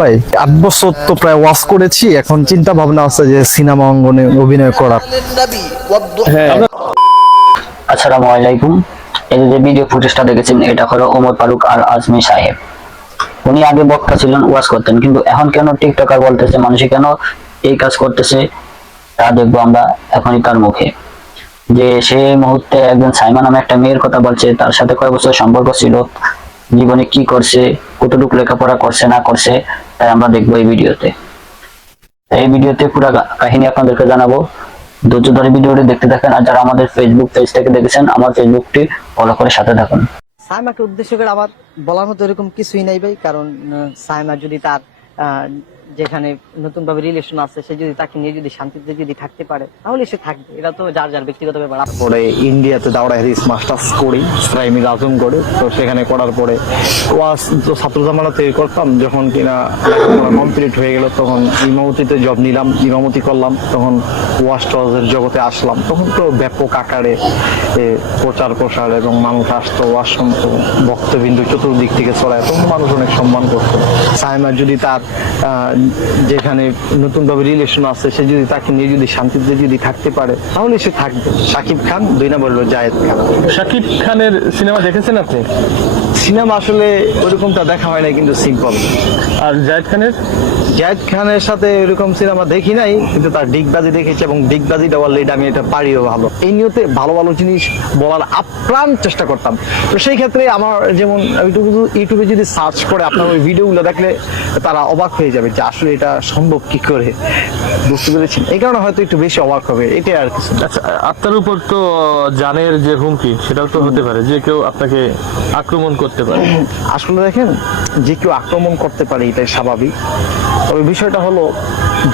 ভাই আট বছর তো প্রায় করেছি এখন চিন্তা ভাবনা আছে যে সিনেমা অঙ্গনে অভিনয় করার আসসালামু আলাইকুম। এই যে ভিডিও ফুটেজটা দেখেছেন এটা হলো ওমর ফারুক আর আজমি সাহেব। উনি আগে বক্তা ছিলেন ওয়াজ করতেন কিন্তু এখন কেন টিকটকার বলতেছে মানুষই কেন এই কাজ করতেছে তা দেখব আমরা এখনই তার মুখে। যে সে মুহূর্তে একজন সাইমা নামে একটা মেয়ের কথা বলছে তার সাথে কয়েক বছর সম্পর্ক ছিল জীবনে কি করছে কতটুকু লেখাপড়া করছে না করছে তাই আমরা দেখব এই ভিডিওতে। এই ভিডিওতে পুরো কাহিনী আপনাদেরকে জানাব। ধৈর্য ধরে ভিডিওটি দেখতে থাকেন আর যারা আমাদের ফেসবুক পেজটাকে দেখেছেন, আমার ফেসবুকটি ফলো করে সাথে থাকুন। সাইমাকে উদ্দেশ্য করে আবার বলার মতো এরকম কিছুই নাই ভাই, কারণ সাইমা যদি তার যেখানে নতুন ভাবে রিলেশন আছে, সে যদি তাকে নিয়ে যদি শান্তিতে যদি থাকতে পারে, তাহলে সে থাকবে। এটা তো যার যার ব্যক্তিগত ব্যাপার। পরে ইন্ডিয়াতে দাওড়া হাদিস মাস্টার্স করি প্রাইমারি আজম করে। তো সেখানে করার পরে ওয়াজ তো ছাত্র জামানা থেকে করতাম, যখন কিনা কমপ্লিট হয়ে গেল, তখন ইমামতিতে জব নিলাম, ইমামতি করলাম, তখন ওয়াশ টওয়াজের জগতে আসলাম। তখন তো ব্যাপক আকারে প্রচার প্রসার এবং মানুষ আসতো ওয়াশ শুনতো, ভক্তবিন্দু চতুর্দিক থেকে ছড়ায়, তখন মানুষ অনেক সম্মান করতো। সাইমা যদি তার যেখানে নতুনভাবে রিলেশন আছে সে যদি তাকে নিয়ে যদি শান্তিতে যদি থাকতে পারে তাহলে সে থাকবে। সাকিব খান দুই নম্বর হলো জায়েদ খান। শাকিব খানের সিনেমা দেখেছেন আপনি? সিনেমা আসলে ওরকমটা দেখা হয় না কিন্তু সিম্পল আর জায়েদ খানের? জায়েদ খানের সাথে এরকম সিনেমা দেখি নাই কিন্তু তার ডিগবাজি দেখেছি এবং ডিগবাজিটা অলরেডি আমি এটা পারিও ভালো। এই নিয়তে ভালো ভালো জিনিস বলার আপ্রাণ চেষ্টা করতাম। তো সেই ক্ষেত্রে আমার যেমন ইউটিউবে ইউটিউবে যদি সার্চ করে আপনার ওই ভিডিওগুলো দেখলে তারা অবাক হয়ে যাবে যে আসলে এটা সম্ভব কি করে? বুঝতে পেরেছেন? এই কারণে হয়তো একটু বেশি অবাক হবে এটাই আর কিছু আচ্ছা আত্মার উপর তো জানের যে হুমকি সেটাও তো হতে পারে যে কেউ আপনাকে আক্রমণ করতে পারে। আসলে দেখেন যে কেউ আক্রমণ করতে পারে এটাই স্বাভাবিক। তবে বিষয়টা হলো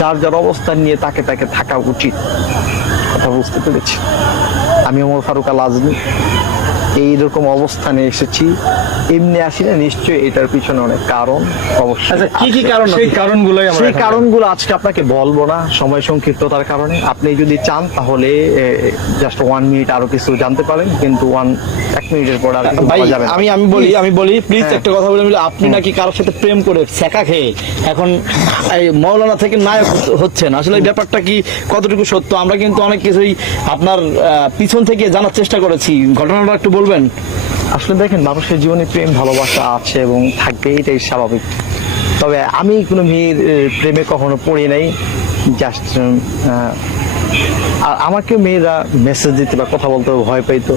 যার যার অবস্থান নিয়ে তাকে তাকে থাকা উচিত। কথা বুঝতে পেরেছি। আমি ওমর ফারুক আল আজমি এইরকম অবস্থানে এসেছি। এমনি আসি না নিশ্চয়ই এটার পিছনে অনেক কারণ অবশ্যই আচ্ছা কি কি কারণ সেই কারণগুলোই সেই কারণগুলো আজকে আপনাকে বলব না সময় সংক্ষিপ্ততার কারণে। আপনি যদি চান তাহলে জাস্ট ওয়ান মিনিট আরও কিছু জানতে পারেন কিন্তু ওয়ান এক মিনিটের পর আর ভাই যাবে আমি আমি বলি আমি বলি প্লিজ হ্যাঁ। একটা কথা বলে আপনি নাকি কারোর সাথে প্রেম করে সেকা খেয়ে এখন এই মৌলানা থেকে নায়ক হচ্ছেন? আসলে এই ব্যাপারটা কি কতটুকু সত্য? আমরা কিন্তু অনেক কিছুই আপনার আহ, পিছন থেকে জানার চেষ্টা করেছি। ঘটনাটা একটু বলবেন? আসলে দেখেন, মানুষের জীবনে প্রেম, ভালোবাসা আছে এবং থাকবে, এটাই স্বাভাবিক। তবে আমি কোনো মেয়ের প্রেমে কখনো পড়ি নাই। জাস্ট আর আমাকে মেয়েরা মেসেজ দিতে বা কথা বলতে ভয় পাইতো।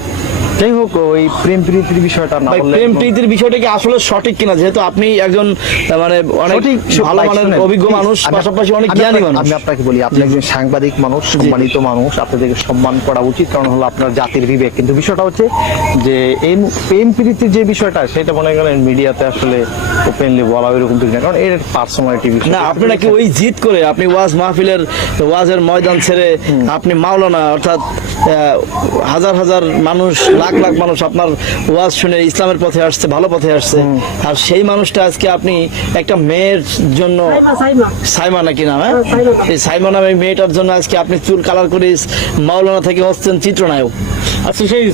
যাই হোক ওই প্রেম প্রীতির বিষয়টা না প্রেম প্রীতির বিষয়টা কি আসলে সঠিক কিনা? যেহেতু আপনি একজন মানে অনেক ভালো মানের অভিজ্ঞ মানুষ পাশাপাশি অনেক জ্ঞানী মানুষ। আমি আপনাকে বলি আপনি একজন সাংবাদিক মানুষ সম্মানিত মানুষ আপনাদেরকে সম্মান করা উচিত কারণ হলো আপনার জাতির বিবেক। কিন্তু বিষয়টা হচ্ছে যে এই প্রেম প্রীতির যে বিষয়টা সেটা মনে করেন মিডিয়াতে আসলে ওপেনলি বলা এরকম কিছু না কারণ এর পার্সোনালিটি বিষয়। না আপনি নাকি ওই জিত করে আপনি ওয়াজ মাহফিলের ওয়াজের ময়দান ছেড়ে আপনি মাওলানা অর্থাৎ হাজার হাজার মানুষ লাখ লাখ লাখ মানুষ আপনার ওয়াজ শুনে ইসলামের পথে আসছে ভালো পথে আসছে। আর সেই মানুষটা আজকে আপনি একটা মেয়ের জন্য সাইমা নাকি নাম হ্যাঁ? এই সাইমা নামে মেয়েটার জন্য আজকে আপনি চুল কালার করে মাওলানা থেকে হচ্ছেন চিত্রনায়ক। আচ্ছা সেই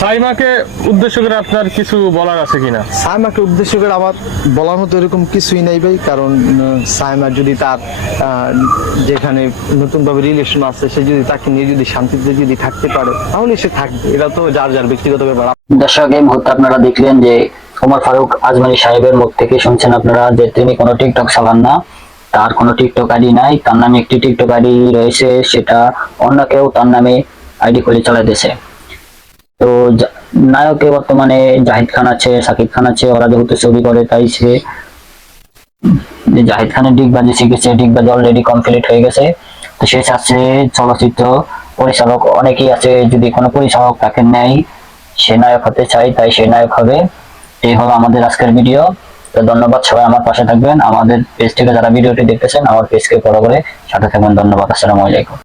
সাইমাকে উদ্দেশ্য করে আপনার কিছু বলার আছে কিনা? সাইমাকে উদ্দেশ্য করে আমার বলার মতো এরকম কিছুই নেই ভাই কারণ সাইমা যদি তার আহ, যেখানে নতুনভাবে রিলেশন আছে সে যদি তাকে নিয়ে যদি শান্তিতে যদি থাকতে পারে তাহলে সে থাকবে। এটা তো যার যার ব্যক্তিগত ব্যাপার। দর্শক, এই মুহূর্তে আপনারা দেখলেন যে ওমর ফারুক আজমানি সাহেবের মুখ থেকে শুনছেন আপনারা যে তিনি কোনো টিকটক চালান না। তার কোনো টিকটক আইডি নাই, তার নামে একটি টিকটক আইডি রয়েছে, সেটা অন্য কেউ তার নামে আইডি করে চালাইতেছে তো নায়কে বর্তমানে জাহিদ খান আছে, সাকিব খান আছে, ওরা যেহেতু ছবি করে, তাই সে জাহিদ খানের ডিগবাজি শিখেছে, ডিগবাজি অলরেডি কমপ্লিট হয়ে গেছে। তো সে চাচ্ছে চলচ্চিত্র পরিচালক, অনেকেই আছে যদি কোনো পরিচালক তাকে নেয় সে নায়ক হতে চাই, তাই সে নায়ক হবে। এই হলো আমাদের আজকের ভিডিও তো ধন্যবাদ সবাই আমার পাশে থাকবেন। আমাদের পেজ থেকে যারা ভিডিওটি দেখতেছেন, আমার পেজকে ফলো করে সাথে থাকবেন। ধন্যবাদ, আসসালামু আলাইকুম।